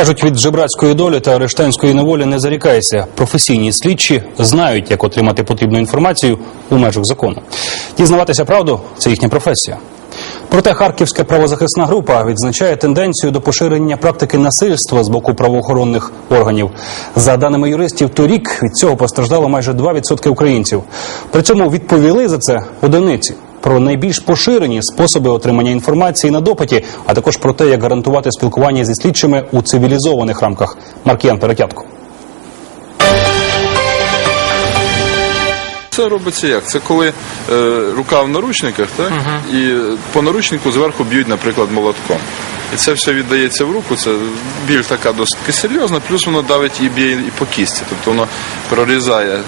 Кажуть, від жебрацької долі та арештанської неволі не зарікайся. Професійні слідчі знають, як отримати потрібну інформацію у межах закону. Дізнаватися правду це їхня професія. Проте харківська правозахисна група відзначає тенденцію до поширення практики насильства з боку правоохоронних органів. За даними юристів, торік від цього постраждало майже 2% українців. При цьому відповіли за це одиниці. Про найбільш поширені способи отримання інформації на допиті, а також про те, як гарантувати спілкування зі слідчими у цивілізованих рамках. Маркіян Перетятко. Це робиться як? Це коли е, рука в наручниках, так? І по наручнику зверху б'ють, наприклад, молотком. І це все віддається в руку, це біль така досить серйозна, плюс воно давить і б'є і по кісті, тобто воно прорізає.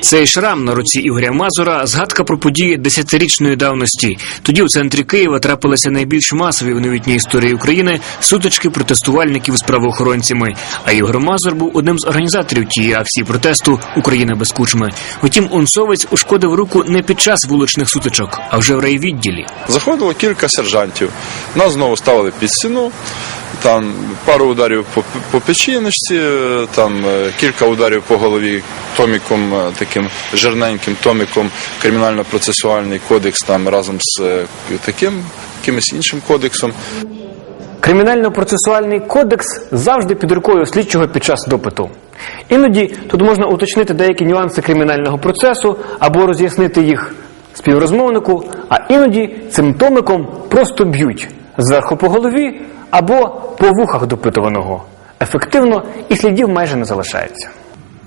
Цей шрам на руці Ігоря Мазура згадка про події десятирічної давності. Тоді у центрі Києва трапилися найбільш масові в новітній історії України сутички протестувальників з правоохоронцями. А Ігор Мазур був одним з організаторів тієї акції протесту Україна без кучми. Втім, унцовець ушкодив руку не під час вуличних сутичок, а вже в райвідділі. Заходило кілька сержантів. Нас знову ставили під стіну. Там пару ударів по, по печіночці, е, там е, кілька ударів по голові томіком, е, таким жирненьким томіком, кримінально-процесуальний кодекс там разом з таким якимось іншим кодексом. Кримінально-процесуальний кодекс завжди під рукою слідчого під час допиту. Іноді тут можна уточнити деякі нюанси кримінального процесу або роз'яснити їх співрозмовнику, а іноді цим томиком просто б'ють зверху по голові або по вухах допитуваного. Ефективно і слідів майже не залишається.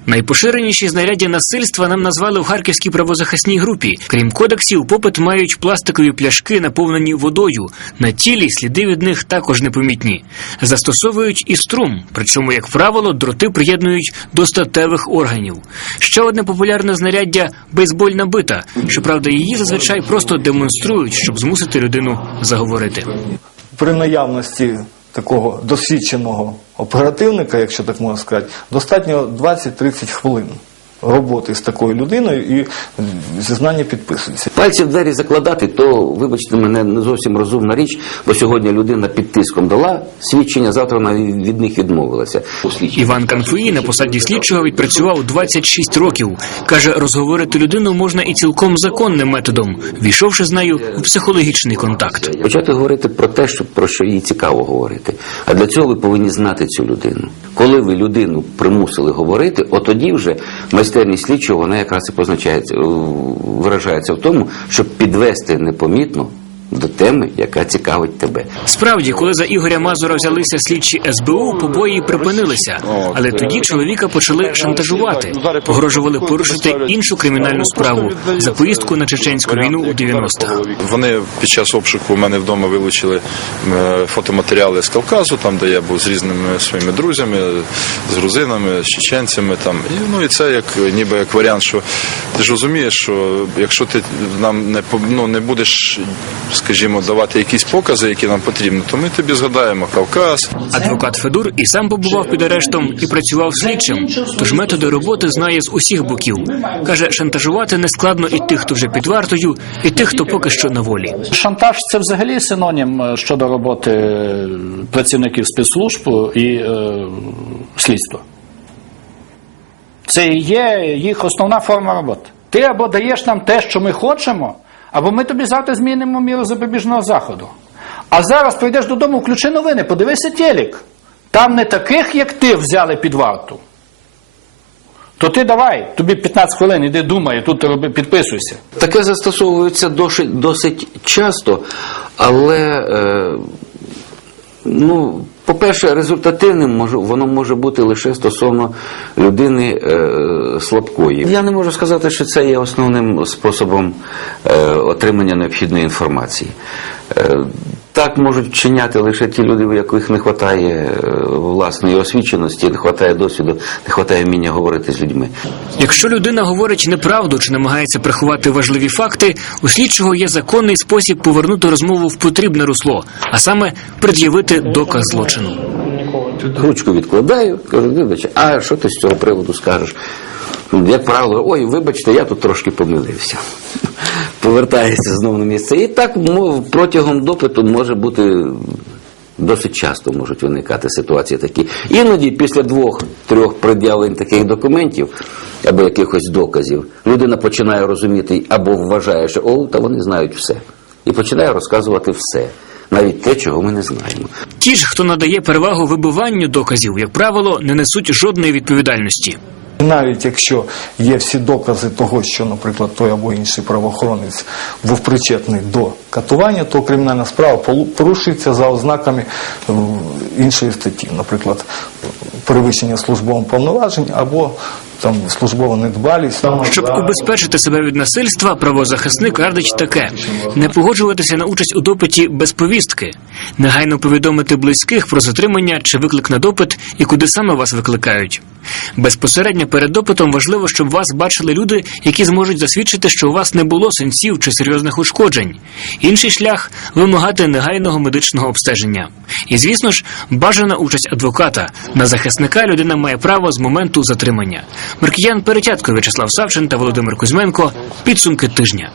Найпоширеніші знаряддя насильства нам назвали в харківській правозахисній групі. Крім кодексів, попит мають пластикові пляшки, наповнені водою. На тілі сліди від них також непомітні. Застосовують і струм, причому, як правило, дроти приєднують до статевих органів. Ще одне популярне знаряддя бейсбольна бита. Щоправда, її зазвичай просто демонструють, щоб змусити людину заговорити. при наявності такого досвідченого оперативника, якщо так можна сказати, достатньо 20-30 хвилин роботи з такою людиною і зізнання підписується. Пальці в двері закладати, то, вибачте мене, не зовсім розумна річ, бо сьогодні людина під тиском дала свідчення, завтра вона від них відмовилася. Іван Канфуї на посаді слідчого відпрацював 26 років. Каже, розговорити людину можна і цілком законним методом, війшовши з нею в психологічний контакт. Почати говорити про те, що, про що їй цікаво говорити. А для цього ви повинні знати цю людину. Коли ви людину примусили говорити, от тоді вже майстерність слідчого вона якраз і позначається, виражається в тому, щоб підвести непомітно до теми, яка цікавить тебе. Справді, коли за Ігоря Мазура взялися слідчі СБУ, побої припинилися. Але тоді чоловіка почали шантажувати, погрожували порушити іншу кримінальну справу за поїздку на чеченську війну у 90-х. Вони під час обшуку у мене вдома вилучили фотоматеріали з Кавказу, там де я був з різними своїми друзями, з грузинами, з чеченцями. Там і ну і це як ніби як варіант, що ти ж розумієш, що якщо ти нам не по- ну, не будеш, скажімо, давати якісь покази, які нам потрібні, то ми тобі згадаємо Кавказ, Адвокат Федур і сам побував під арештом і працював слідчим. Тож методи роботи знає з усіх боків. каже, шантажувати нескладно і тих, хто вже під вартою, і тих, хто поки що на волі. Шантаж це взагалі синонім е, щодо роботи е, працівників спецслужб і е, слідства. Це і є їх основна форма роботи. Ти або даєш нам те, що ми хочемо, або ми тобі завтра змінимо міру запобіжного заходу. А зараз прийдеш додому, включи новини, подивися телек. Там не таких, як ти, взяли під варту. То ти давай, тобі 15 хвилин, іди думай, тут роби, підписуйся. Таке застосовується досить, досить часто, але е, ну, по-перше, результативним може, воно може бути лише стосовно людини е, слабкої. Я не можу сказати, що це є основним способом е, отримання необхідної інформації. Е, так можуть вчиняти лише ті люди, у яких не вистачає власної освіченості, не вистачає досвіду, не вистачає вміння говорити з людьми. Якщо людина говорить неправду чи намагається приховати важливі факти, у слідчого є законний спосіб повернути розмову в потрібне русло, а саме пред'явити доказ злочину. Ручку відкладаю, кажу, вибач, а що ти з цього приводу скажеш? Як правило, ой, вибачте, я тут трошки помилився. Повертається знову на місце. І так протягом допиту може бути Досить часто можуть виникати ситуації такі. Іноді після двох-трьох пред'явлень таких документів або якихось доказів людина починає розуміти або вважає, що о, та вони знають все. І починає розказувати все, навіть те, чого ми не знаємо. Ті ж, хто надає перевагу вибиванню доказів, як правило, не несуть жодної відповідальності. Навіть якщо є всі докази того, що, наприклад, той або інший правоохоронець був причетний до катування, то кримінальна справа порушується за ознаками іншої статті, наприклад, перевищення службовим повноважень або там службова недбалість. Щоб убезпечити себе від насильства, правозахисник радить таке: не погоджуватися на участь у допиті без повістки, негайно повідомити близьких про затримання чи виклик на допит і куди саме вас викликають. Безпосередньо перед допитом важливо, щоб вас бачили люди, які зможуть засвідчити, що у вас не було синців чи серйозних ушкоджень. Інший шлях вимагати негайного медичного обстеження. І звісно ж, бажана участь адвоката. На захисника людина має право з моменту затримання. Маркіян Перетятко, В'ячеслав Савчин та Володимир Кузьменко. Підсумки тижня.